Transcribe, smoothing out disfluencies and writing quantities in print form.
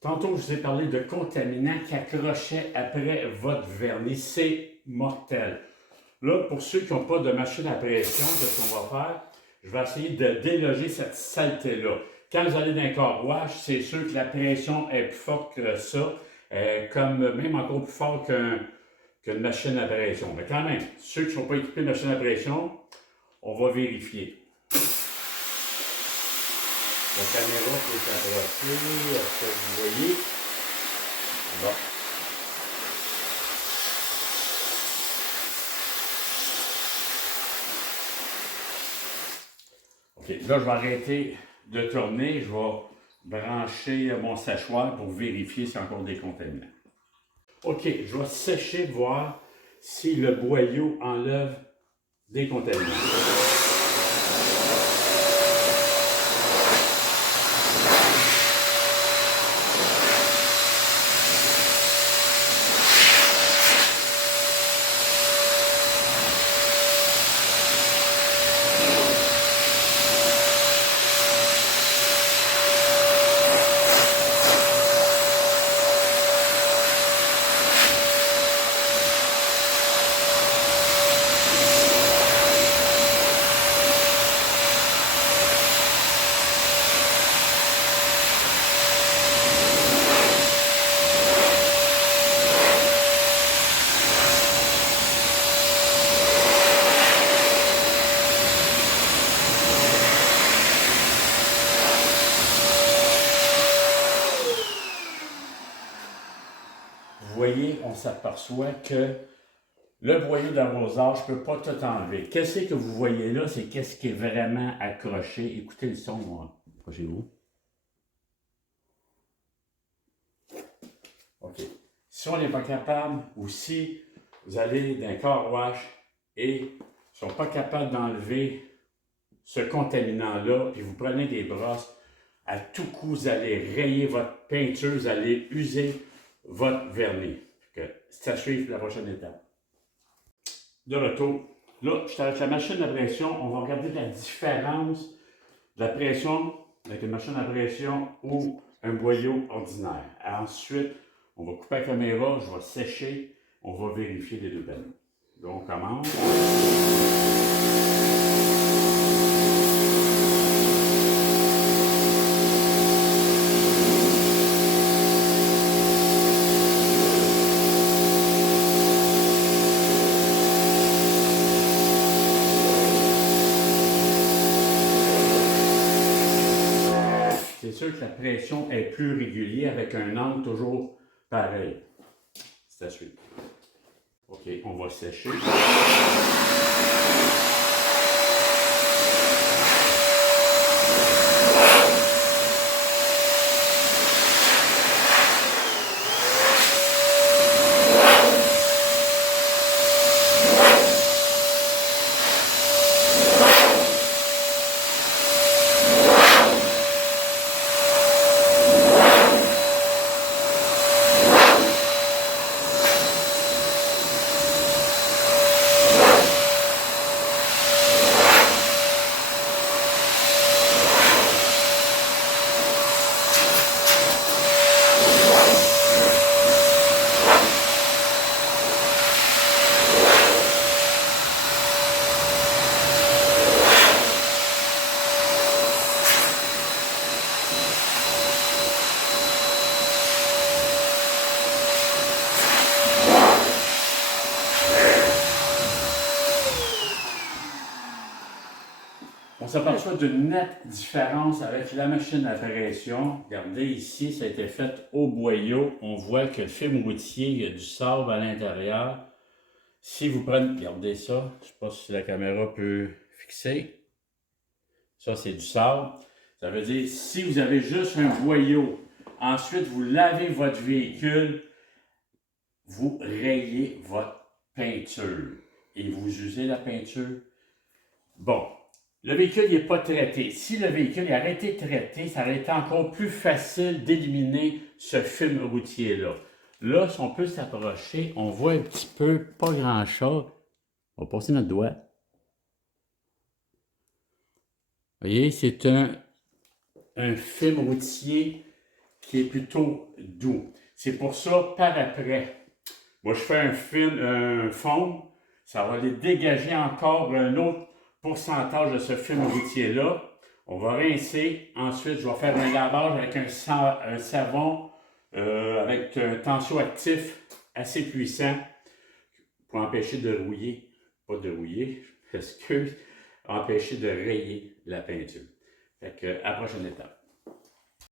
Tantôt, je vous ai parlé de contaminants qui accrochaient après votre vernis. C'est mortel. Là, pour ceux qui n'ont pas de machine à pression, ce qu'on va faire, je vais essayer de déloger cette saleté-là. Quand vous allez dans un car wash, c'est sûr que la pression est plus forte que ça, comme même encore plus fort qu'une machine à pression. Mais quand même, ceux qui ne sont pas équipés de machine à pression, on va vérifier. La caméra peut s'approcher, est-ce que vous voyez? Bon. OK, là, je vais arrêter de tourner. Je vais brancher mon séchoir pour vérifier s'il y a encore des contaminants. OK, je vais sécher, voir si le boyau enlève des contaminants. Vous voyez, on s'aperçoit que le boyau d'arrosage, je ne peux pas tout enlever. Qu'est-ce que vous voyez là? C'est qu'est-ce qui est vraiment accroché. Écoutez le son, moi. Accrochez-vous. OK. Si on n'est pas capable, ou si vous allez dans un car wash et ils ne sont pas capables d'enlever ce contaminant-là, puis vous prenez des brosses, à tout coup, vous allez rayer votre peinture, vous allez user votre vernis. C'est à suivre la prochaine étape. De retour. Là, je suis avec la machine à pression. On va regarder la différence de la pression avec une machine à pression ou un boyau ordinaire. Ensuite, on va couper la caméra, je vais sécher, on va vérifier les deux panneaux. Donc, on commence. C'est sûr que la pression est plus régulière avec un angle toujours pareil. C'est à suivre. OK, on va sécher. On s'aperçoit d'une nette différence avec la machine à pression. Regardez ici, ça a été fait au boyau. On voit que le film routier, il y a du sable à l'intérieur. Si vous prenez, regardez ça, je ne sais pas si la caméra peut fixer. Ça, c'est du sable. Ça veut dire, si vous avez juste un boyau, ensuite vous lavez votre véhicule, vous rayez votre peinture et vous usez la peinture. Bon, le véhicule n'est pas traité. Si le véhicule est arrêté de traiter, ça aurait été encore plus facile d'éliminer ce film routier-là. Là, si on peut s'approcher, on voit un petit peu, pas grand-chose. On va passer notre doigt. Vous voyez, c'est un film routier qui est plutôt doux. C'est pour ça, par après, moi je fais un fond, ça va aller dégager encore un autre pourcentage de ce film routier-là. On va rincer. Ensuite, je vais faire un lavage avec un savon avec un tensioactif assez puissant pour empêcher de rouiller, pas de rouiller, excuse, empêcher de rayer la peinture. Fait que, à la prochaine étape.